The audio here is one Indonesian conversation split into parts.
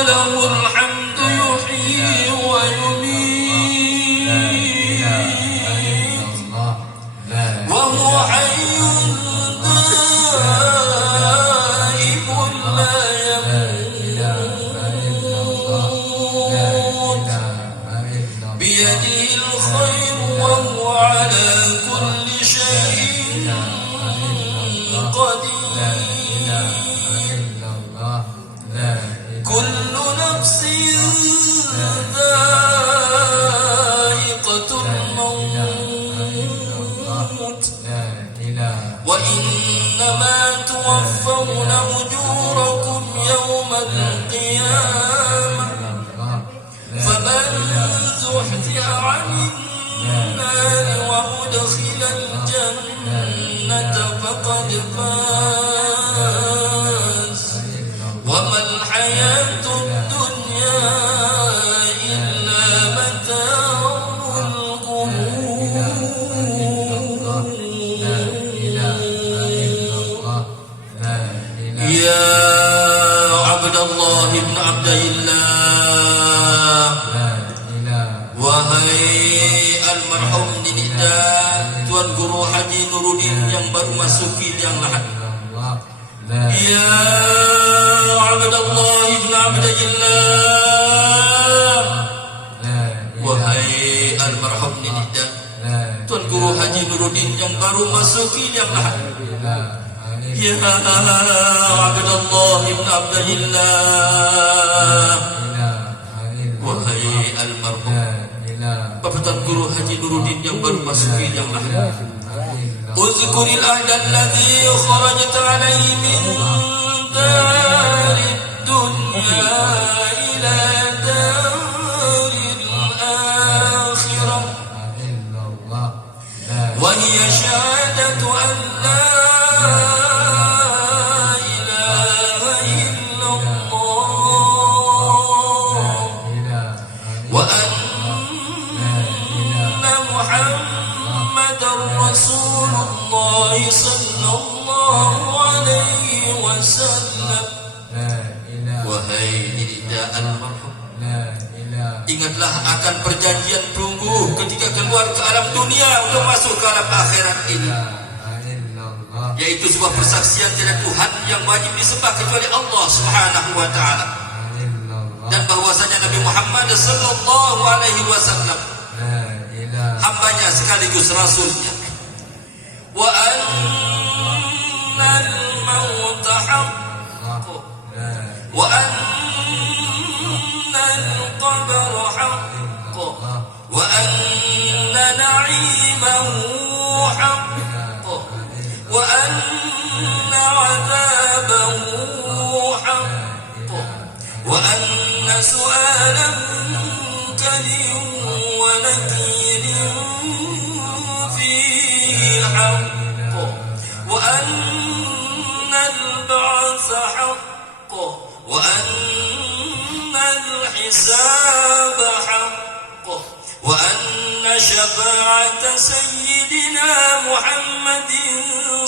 وله الحمد يحيي ويميت وهو حي دائم لا يموت بيده الخير وهو على كل شيء قدير كل نفس ذائقة الموت وإنما توفون أجوركم يوم القيامة فمن زحزح عن النار وأدخل الجنة فقد فاز وما الحياة الدنيا إلا متاع الغرور يا عبد الله بن عبد الله wahai almarhum Dinida Tuan Guru Haji Nuruddin yang baru masuki liang lahat. Ya Abdullah ibn Abdillah, wahai almarhum Dinida Tuan Guru Haji Nuruddin yang baru masuki liang lahat. Ya Abdullah ibn Abdillah, wahai almarhum Bapak Tuan Guru Haji Nuruddin yang baru masuki liang lahat. Uzkuril ahda alladhi kharajta alaihi min darid dunya ila daril akhirah wa hiya syahadatu an la ilaha illallah wa anna Muhammadar Rasulullah sallallahu alaihi wasallam. Wahai Dinida almarhum, ingatlah akan perjanjian tunggu ketika keluar ke alam dunia untuk masuk ke alam akhirat ini, yaitu sebuah persaksian tiada Tuhan yang wajib disembah kecuali Allah Subhanahu wa taala, dan bahwasanya Nabi Muhammad sallallahu alaihi wasallam hambanya sekaligus rasulnya. Wa annal maut haqq wa annal qabr haqq wa anna na'imahu haqq wa anna 'adabahu haqq wa anna su'ala munkarin wa nakirin fihi haqq wa anna al-ba'tha haqq wa anna al-hisaba haqq wa anna syafa'ata sayyidina Muhammadin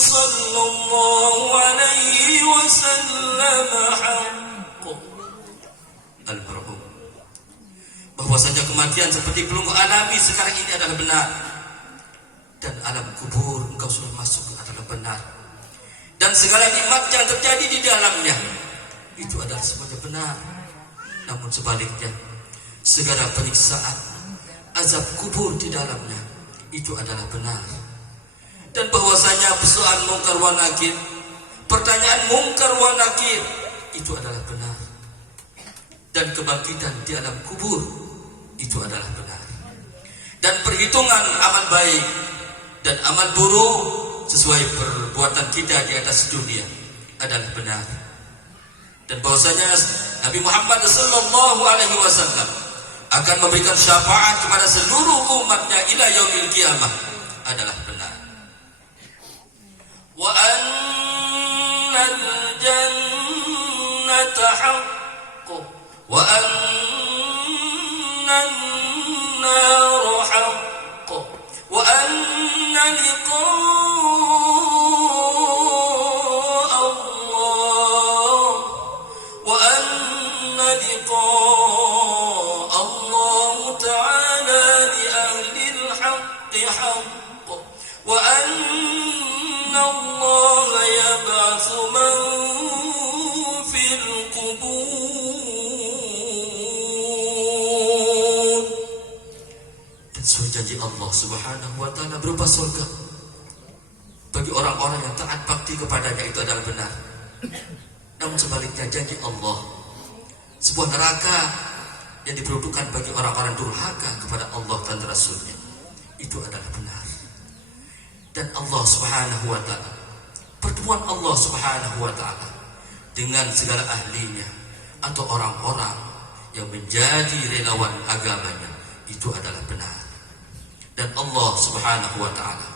sallallahu alaihi wasallam haqq. Almarhum, bahwasanya kematian seperti belum alami sekarang ini adalah benar, dan alam kubur engkau sudah masuk adalah benar, dan segala nikmat yang terjadi di dalamnya itu adalah semuanya benar. Namun sebaliknya, segala penyiksaan, azab kubur di dalamnya itu adalah benar. Dan bahwasanya persoalan mungkar wa nakir, pertanyaan mungkar wa nakir itu adalah benar. Dan kebangkitan di alam kubur itu adalah benar. Dan perhitungan amal baik dan amal buruk sesuai perbuatan kita di atas dunia adalah benar. Dan bahwasanya Nabi Muhammad sallallahu alaihi wasallam akan memberikan syafaat kepada seluruh umatnya ila yaumil qiyamah adalah benar. Wa annal jannata haqq wa annan nar haqq wa anna liqa'a Allah wa anna لقاء الله تعالى لأهل الحق حق وأن الله يبعث من في القبور. Dan sesuai janji Allah Subhanahu wa ta'ala berupa surga bagi orang-orang yang taat bakti kepadanya, itu adalah benar. Namun sebaliknya janji Allah, sebuah neraka yang diperuntukkan bagi orang-orang durhaka kepada Allah dan Rasulnya, itu adalah benar. Dan Allah Subhanahu wa ta'ala, pertemuan Allah Subhanahu wa ta'ala dengan segala ahlinya atau orang-orang yang menjadi relawan agamanya, itu adalah benar. Dan Allah Subhanahu wa ta'ala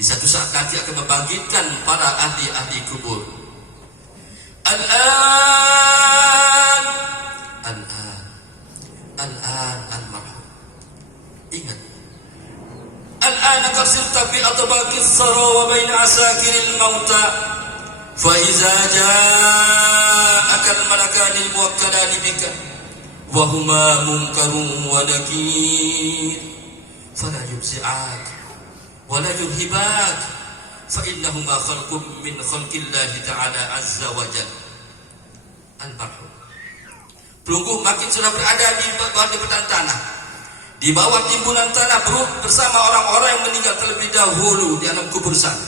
di satu saat nanti akan membangkitkan para ahli-ahli kubur. Al-an al-marhum. Ingat. Al-an qasirta bi atbaqis sara wa bain asakiril mauta. Fa iza ja'aka al-malakan al-muwakkalan bika wa huma munkarun wa nakir. Fala yubzi'ak wala yurhibak fa innahuma khalqum min khalqillahi ta'ala azza wa jalla. Al-marhum. Pelunggu makin sudah berada di bawah tanah, di bawah timbunan tanah bersama orang-orang yang meninggal terlebih dahulu di alam kubur sana.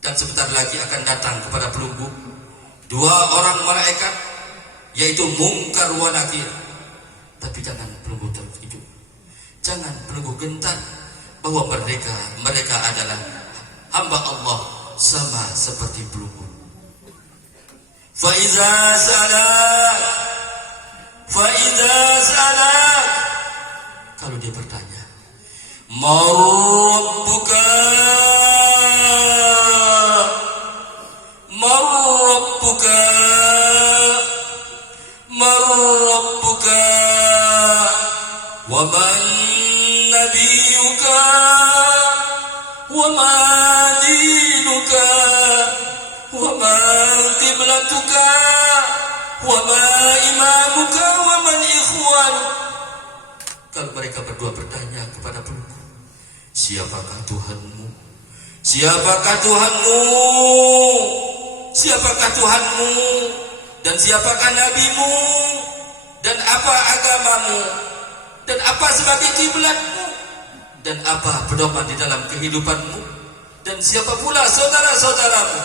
Dan sebentar lagi akan datang kepada pelunggu dua orang malaikat, yaitu Munkar wa Nakir. Tapi jangan pelunggu terkejut, jangan pelunggu gentar bahwa mereka adalah hamba Allah sama seperti pelunggu. Fa iza salak, kalau dia bertanya, marabbuka, wa man nabiyuka, wa ma dinuka, wa ma qiblatuka, wa ma imamuka, wa man ikhwanuk. Kalau mereka berdua bertanya kepada pelunggu, siapakah Tuhanmu? Siapakah Tuhanmu? Siapakah Tuhanmu? Dan siapakah nabimu? Dan apa agamamu? Dan apa sebagai kiblatmu? Dan apa pedoman di dalam kehidupanmu? Dan siapa pula saudara-saudaramu?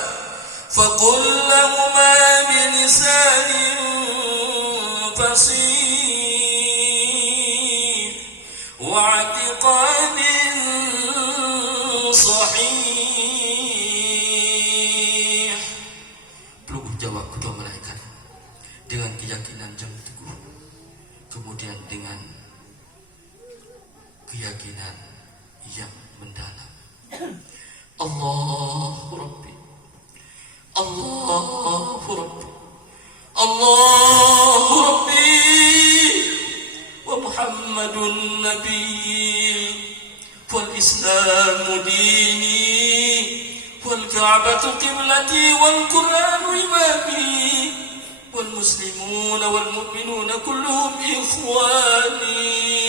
Faqul lahuma bilisanin fasih wa i'tiqadin sahih. Pelunggu jawab kedua malaikat dengan keyakinan yang teguh, kemudian dengan keyakinan yang mendalam. Allahu Rabbi, Allahu Rabbi, Allahu Rabbi, wa Muhammadun Nabi, wal Islamu dini, wal Ka'batu qiblati, wal Qur'anu imami, wal muslimuna wal mu'minuna kulluhum ikhwani.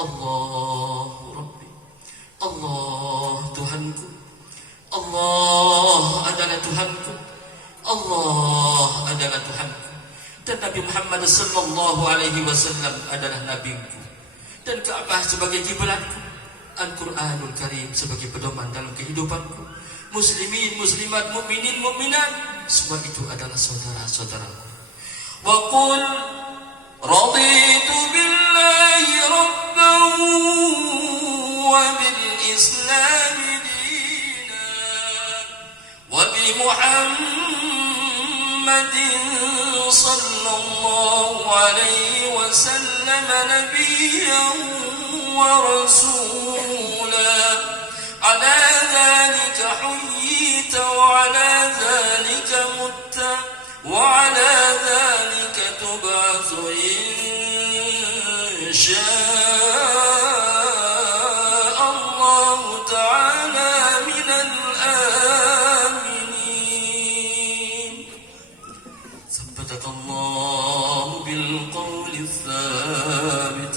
Allahu Rabbi, Allah Tuhanku, Allah adalah Tuhanku, Allah adalah Tuhanku, dan Nabi Muhammad sallallahu alaihi wasallam adalah nabiku, dan Ka'bah sebagai kiblatku, Al-Qur'anul Karim sebagai pedoman dalam kehidupanku, muslimin, muslimat, mukminin, mukminat, semua itu adalah saudara-saudaraku. Wa qul raditu billahi rabban wa bil islam dinan wa bi Muhammadin sallallahu alaihi wasallam nabiyyan wa rasula. Ala dhalika huyyita wa ala dhalika mutta wa ala dhalika tub'atsu insya'Allah ta'ala minal aminin. Sabda ثبتك الله بالقول الثابت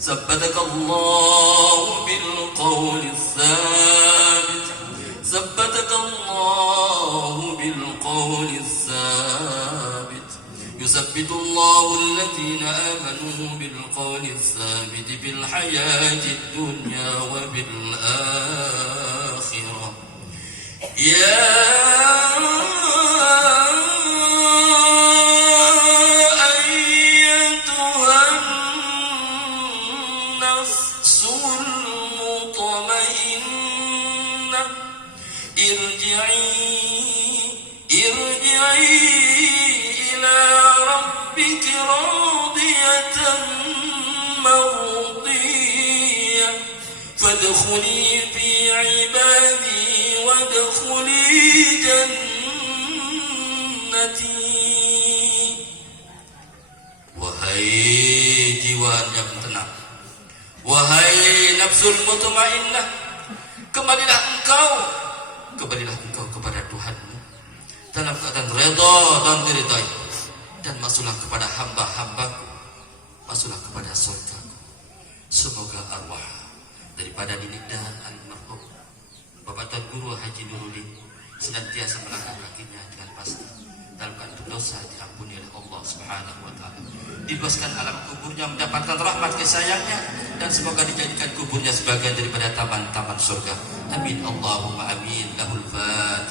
ثبتك الله بالقول الثابت ثبتك الله بالقول الثابت يثبت الله الذين آمنوا بالقول الثابت في الحياة الدنيا وبالآخرة يا أيتها النفس المطمئنة ارجعي إلى ربك راضية مرضية فادخلي في عبادي وادخلي جنتي. Wahai jiwa yang tenang, wahai nafsul mutmainnah, kembalilah engkau kepada Tuhanmu dalam keadaan redha dan diridhai, dan masuklah kepada hamba-hambaku, masuklah kepada surgaku. Semoga arwah daripada Didik dan almarhum Bapak Tuan Guru Haji Nurudin senantiasa melangkah kakinya dengan pasti dalam keadaan dosa diampuni oleh Allah Subhanahu wa taala. Dibebaskan alam kuburnya mendapatkan rahmat kesayangnya, dan semoga dijadikan kuburnya sebagian daripada taman-taman surga. Amin Allahumma amin. Lahul Fatihah.